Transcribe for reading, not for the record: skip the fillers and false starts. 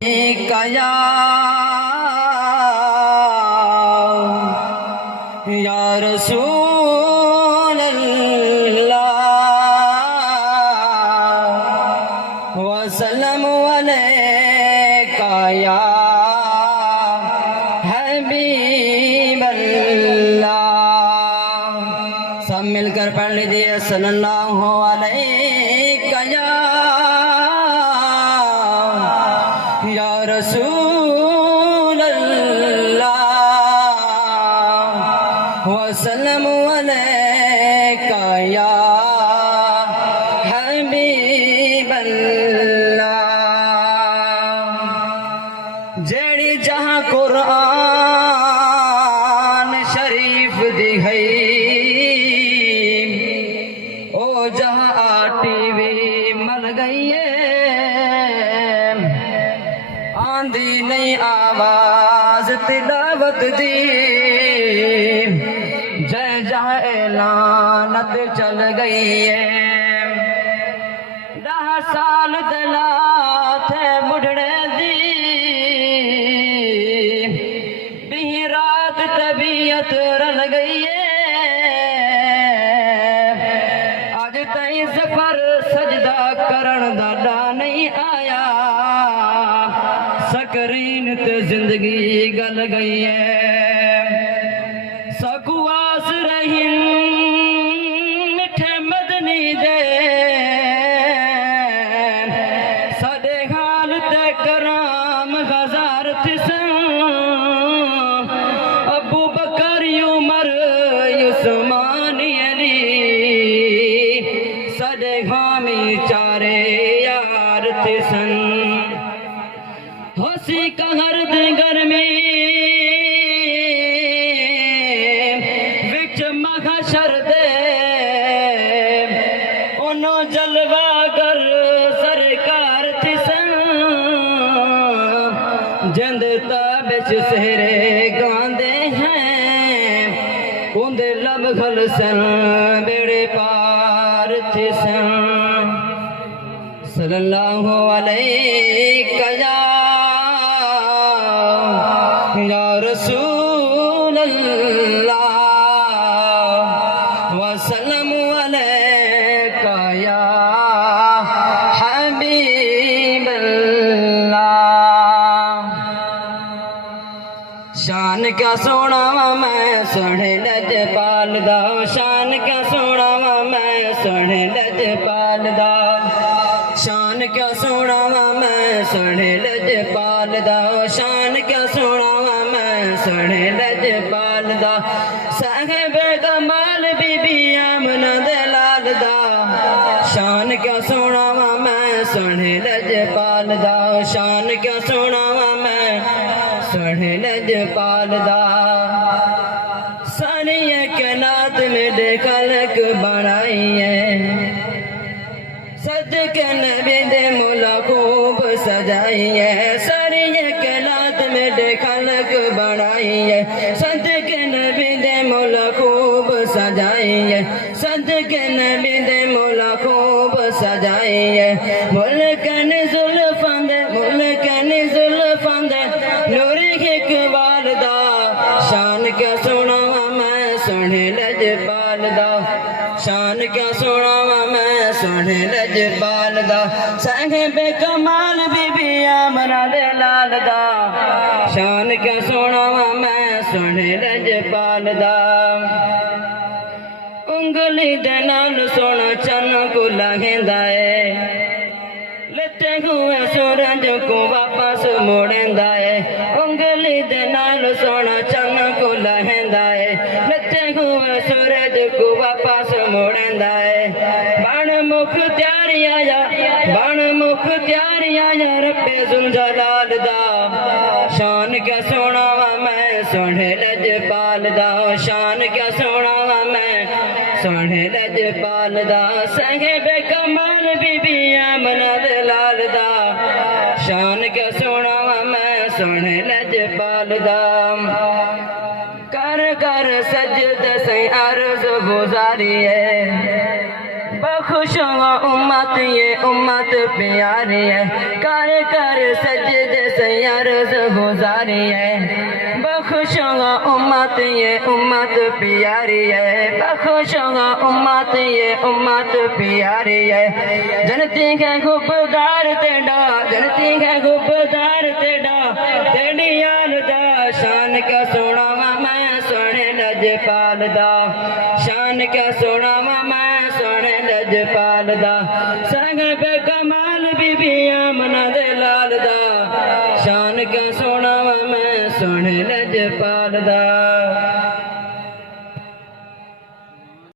कया या रसूल अल्लाह वसल्लम अलैका या हबीब अल्लाह। सब मिलकर पढ़ लीजिए सल्लल्लाहु अलैका या रसूल अल्लाह वसल्लम अलैका या हबीब अल्लाह। जेड़ी जहां कुरान शरीफ दी है ओ जहां टीवी मल गई है आंधी नहीं आवाज तिलावत दी जय जहाँ ऐलानत चल गई है। 10 साल दिला थे मुड़ने दी भी रात तबीयत रल गई है। अज तई सफर सजदा करण दा नहीं आया सकरीन ते जिंदगी गल गई है। सकुआस रही मिठे मदनी दे साडे हाल ते कराम हजार थिसन अबू बकर उमर उस्मान अली साडे हामी चारे यार थिसन। होसी कहर दे गर्मी विच महशर दे ओनो जलवा कर सरकार थिसन जिंद ताबिच सेहरे गांदे हैं उन्दे लब घल सन बेड़े पार थिसन। सल्लल्लाहु अलैका या रसूल अल्लाह वसल्लम अलैका या हबीब अल्लाह। शान क्या सोना मैं सोने लजपाल दा शान क्या सोना मैं सोने लजपाल दा शान क्या सोना मैं सोने लजपाल दा शान क्या सोना मैं सोने लजपाल दा साहिब कमाल बीबी आमना दे लाल दा शान क्या सोना मैं सोने लजपाल दा शान क्या सोना मैं सोने लजपाल दा। सानिया के नात में देखलक बनाई है सज के नबी दे मोला खूब सजाई है सारिया के लात में देखलक बनाई है सज के नबी दे मोला खूब सजाई है सज के नबी दे मोला खूब सजाई है। मुल्कन जुल्फंद नूरी इकबाल दा शान क्या सोना मैं सोने लजपाल दा शान क्या सोना मैं सोने लजपाल दा साहिब कमाल बीबी आमना दे लाल दा शान क्या सोना मैं सोने लजपाल दा। उंगली दे नाल सोना चन्न को लहेंदा है लेते हुए सूरज को वापस मोड़ेंदा है उंगली दे नाल सोना चन्न को लहेंदा है लेते हुए सूरज को वापस मोड़ेंदा है। बण मुख त्यारी आया रब्बे जुल जलाल दा शान क्या सोना मैं सोने लजपाल दा शान क्या सोना मैं सोने लजपाल दा साहिब कमाल बीबी आमना दे लाल दा शान क्या सोना मैं सोने लजपाल दा। कर कर सजद से अर्ज गुजारी है बखुश उम्मत ये उम्मत प्यारी है कर कर सजद सैया रोज गुजारी है बख्शूंगा उम्मत ये उम्मत प्यारी है बख्शूंगा उम्मत ये उम्मत प्यारी है जनती के गुब्बार तेड़ा जनती के गुब्बार तेड़ा तेरी याद दा शान क्या सुनावा मैं सोने लजपाल दा शान क्या सुनावा मैं सोने लजपाल दा संग पे कमाल बीबियां मना दे लाल दा शान क्या सुनावा मैं सोने लजपाल दा।